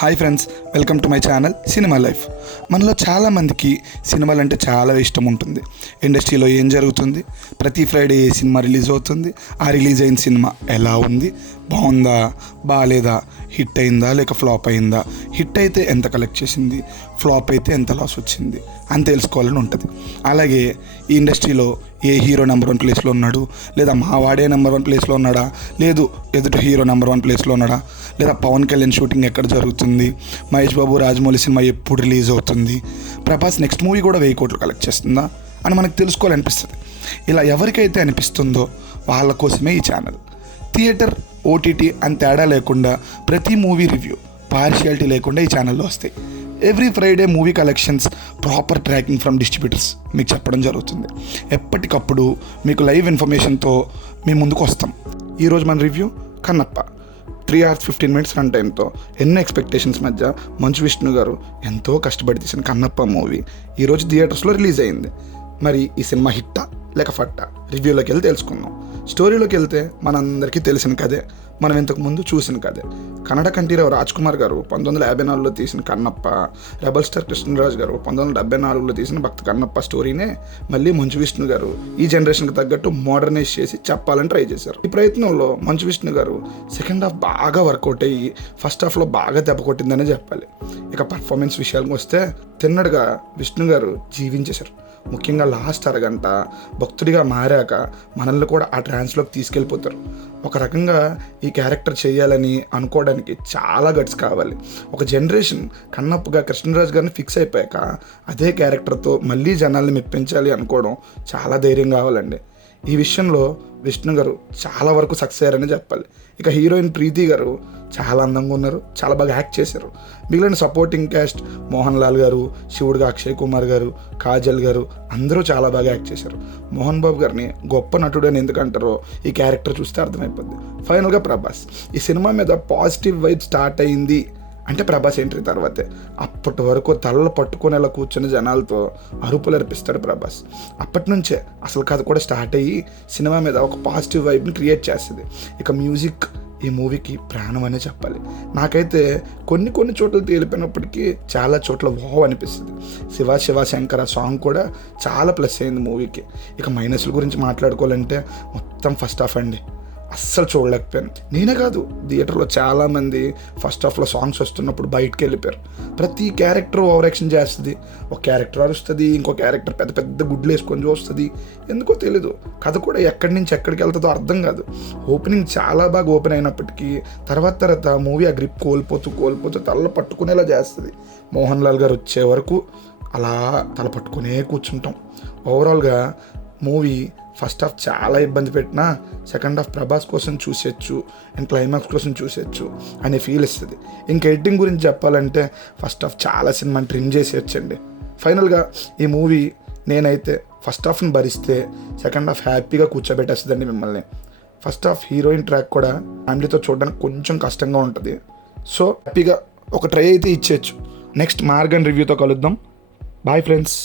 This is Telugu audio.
Hi friends, welcome to my channel cinema life. మనలో చాలామందికి సినిమాలు అంటే చాలా ఇష్టం ఉంటుంది. ఇండస్ట్రీలో ఏం జరుగుతుంది, ప్రతి ఫ్రైడే ఏ సినిమా రిలీజ్ అవుతుంది, ఆ రిలీజ్ అయిన సినిమా ఎలా ఉంది, బాగుందా బాగాలేదా, హిట్ అయిందా లేక ఫ్లాప్ అయిందా, హిట్ అయితే ఎంత కలెక్ట్ చేసింది, ఫ్లాప్ అయితే ఎంత లాస్ వచ్చింది అని తెలుసుకోవాలని ఉంటుంది. అలాగే ఈ ఇండస్ట్రీలో ఏ హీరో నెంబర్ 1 ప్లేస్లో ఉన్నాడు, లేదా మా వాడే నెంబర్ 1 ప్లేస్లో ఉన్నాడా, లేదు ఎదుటి హీరో నెంబర్ 1 ప్లేస్లో ఉన్నాడా, లేదా పవన్ కళ్యాణ్ షూటింగ్ ఎక్కడ జరుగుతుంది, మహేష్ బాబు రాజమౌళి సినిమా ఎప్పుడు రిలీజ్ అవుతుంది, ప్రభాస్ నెక్స్ట్ మూవీ కూడా 1000 కోట్లు కలెక్ట్ చేస్తుందా అని మనకు తెలుసుకోవాలనిపిస్తుంది. ఇలా ఎవరికైతే అనిపిస్తుందో వాళ్ళ కోసమే ఈ ఛానల్. థియేటర్, ఓటీటీ అని తేడా లేకుండా ప్రతి మూవీ రివ్యూ, పార్షియాలిటీ లేకుండా ఈ ఛానల్లో వస్తాయి. Every Friday movie collections, proper tracking from distributors మీకు చెప్పడం జరుగుతుంది. ఎప్పటికప్పుడు మీకు లైవ్ ఇన్ఫర్మేషన్తో మీ ముందుకు వస్తాం. ఈరోజు మన review Kannappa. 3 hours 15 minutes run టైంతో ఎన్నో ఎక్స్పెక్టేషన్స్ మధ్య మంచు విష్ణు గారు ఎంతో కష్టపడి తీసిన కన్నప్ప మూవీ ఈరోజు థియేటర్స్లో రిలీజ్ అయింది. మరి ఈ సినిమా హిట్టా లేక ఫట్టా రివ్యూలోకి వెళ్ళి తెలుసుకుందాం. స్టోరీలోకి వెళ్తే మనందరికీ తెలిసిన కథే, మనం ఇంతకుముందు చూసిన కథే. కన్నడ కంఠీరవ రాజ్ కుమార్ గారు 1954లో తీసిన కన్నప్ప, రెబల్ స్టార్ కృష్ణరాజు గారు 1974లో తీసిన భక్త కన్నప్ప స్టోరీనే మళ్ళీ మంచు విష్ణు గారు ఈ జనరేషన్కి తగ్గట్టు మోడర్నైజ్ చేసి చెప్పాలని ట్రై చేశారు. ఈ ప్రయత్నంలో మంచు విష్ణు గారు సెకండ్ హాఫ్ బాగా వర్కౌట్ అయ్యి ఫస్ట్ హాఫ్లో బాగా దెబ్బ కొట్టిందనే చెప్పాలి. ఇక పర్ఫార్మెన్స్ విషయానికి వస్తే తిన్నడుగా విష్ణు గారు జీవించేశారు. ముఖ్యంగా లాస్ట్ అరగంట భక్తుడిగా మారాక మనల్ని కూడా ఆ ట్రాన్స్లోకి తీసుకెళ్ళిపోతారు. ఒక రకంగా ఈ క్యారెక్టర్ చేయాలని అనుకోవడానికి చాలా గట్స్ కావాలి. ఒక జనరేషన్ కన్నప్పగా కృష్ణరాజు గారిని ఫిక్స్ అయిపోయాక అదే క్యారెక్టర్తో మళ్ళీ జనాల్ని మెప్పించాలి అనుకోవడం చాలా ధైర్యం కావాలండి. ఈ విషయంలో విష్ణు గారు చాలా వరకు సక్సెస్ అయ్యారని చెప్పాలి. ఇక హీరోయిన్ ప్రీతి గారు చాలా అందంగా ఉన్నారు, చాలా బాగా యాక్ట్ చేశారు. మిగిలిన సపోర్టింగ్ క్యాస్ట్ మోహన్ లాల్ గారు, శివుడుగా అక్షయ్ కుమార్ గారు, కాజల్ గారు అందరూ చాలా బాగా యాక్ట్ చేశారు. మోహన్ బాబు గారిని గొప్ప నటుడు అని ఎందుకంటారో ఈ క్యారెక్టర్ చూస్తే అర్థమైపోద్ది. ఫైనల్గా ప్రభాస్. ఈ సినిమా మీద పాజిటివ్ వైబ్ స్టార్ట్ అయింది అంటే ప్రభాస్ ఎంట్రీ తర్వాతే. అప్పటి వరకు తలలు పట్టుకునేలా కూర్చున్న జనాలతో అరుపులు అర్పిస్తాడు ప్రభాస్. అప్పటి నుంచే అసలు కథ కూడా స్టార్ట్ అయ్యి సినిమా మీద ఒక పాజిటివ్ వైబ్ని క్రియేట్ చేస్తుంది. ఇక మ్యూజిక్ ఈ మూవీకి ప్రాణం అనే చెప్పాలి. నాకైతే కొన్ని చోట్ల తేలిపోయినప్పటికీ చాలా చోట్ల వావ్ అనిపిస్తుంది. శివ శంకర సాంగ్ కూడా చాలా ప్లస్ అయింది మూవీకి. ఇక మైనస్ల గురించి మాట్లాడుకోవాలంటే మొత్తం ఫస్ట్ హాఫ్ అండి, అస్సలు చూడలేకపోయాను. నేనే కాదు, థియేటర్లో చాలామంది ఫస్ట్ హాఫ్లో సాంగ్స్ వస్తున్నప్పుడు బయటకు వెళ్ళిపోయారు. ప్రతి క్యారెక్టర్ ఓవర్ యాక్షన్ చేస్తుంది. ఒక క్యారెక్టర్ అరుస్తుంది, ఇంకో క్యారెక్టర్ పెద్ద పెద్ద గుడ్లు వేసుకొని చూస్తుంది. ఎందుకో తెలీదు, కథ కూడా ఎక్కడి నుంచి ఎక్కడికి వెళ్తుందో అర్థం కాదు. ఓపెనింగ్ చాలా బాగా ఓపెన్ అయినప్పటికీ తర్వాత మూవీ ఆ గ్రిప్ కోల్పోతూ తలలో పట్టుకునేలా చేస్తుంది. మోహన్ లాల్ గారు వచ్చే వరకు అలా తల పట్టుకునే కూర్చుంటాం. ఓవరాల్గా మూవీ ఫస్ట్ హాఫ్ చాలా ఇబ్బంది పెట్టినా సెకండ్ హాఫ్ ప్రభాస్ కోసం చూసేయచ్చు అండ్ క్లైమాక్స్ కోసం చూసేయచ్చు అనే ఫీల్ ఇస్తుంది. ఇంక ఎడిటింగ్ గురించి చెప్పాలంటే ఫస్ట్ హాఫ్ చాలా సినిమాని ట్రిమ్ చేసేయచ్చండి. ఫైనల్గా ఈ మూవీ నేనైతే ఫస్ట్ హాఫ్ని భరిస్తే సెకండ్ హాఫ్ హ్యాపీగా కూర్చోబెట్టేస్తుందండి మిమ్మల్ని. ఫస్ట్ హాఫ్ హీరోయిన్ ట్రాక్ కూడా ఫ్యామిలీతో చూడడానికి కొంచెం కష్టంగా ఉంటుంది. సో హ్యాపీగా ఒక ట్రై అయితే ఇచ్చేయచ్చు. నెక్స్ట్ మార్గన్ రివ్యూతో కలుద్దాం. Bye friends.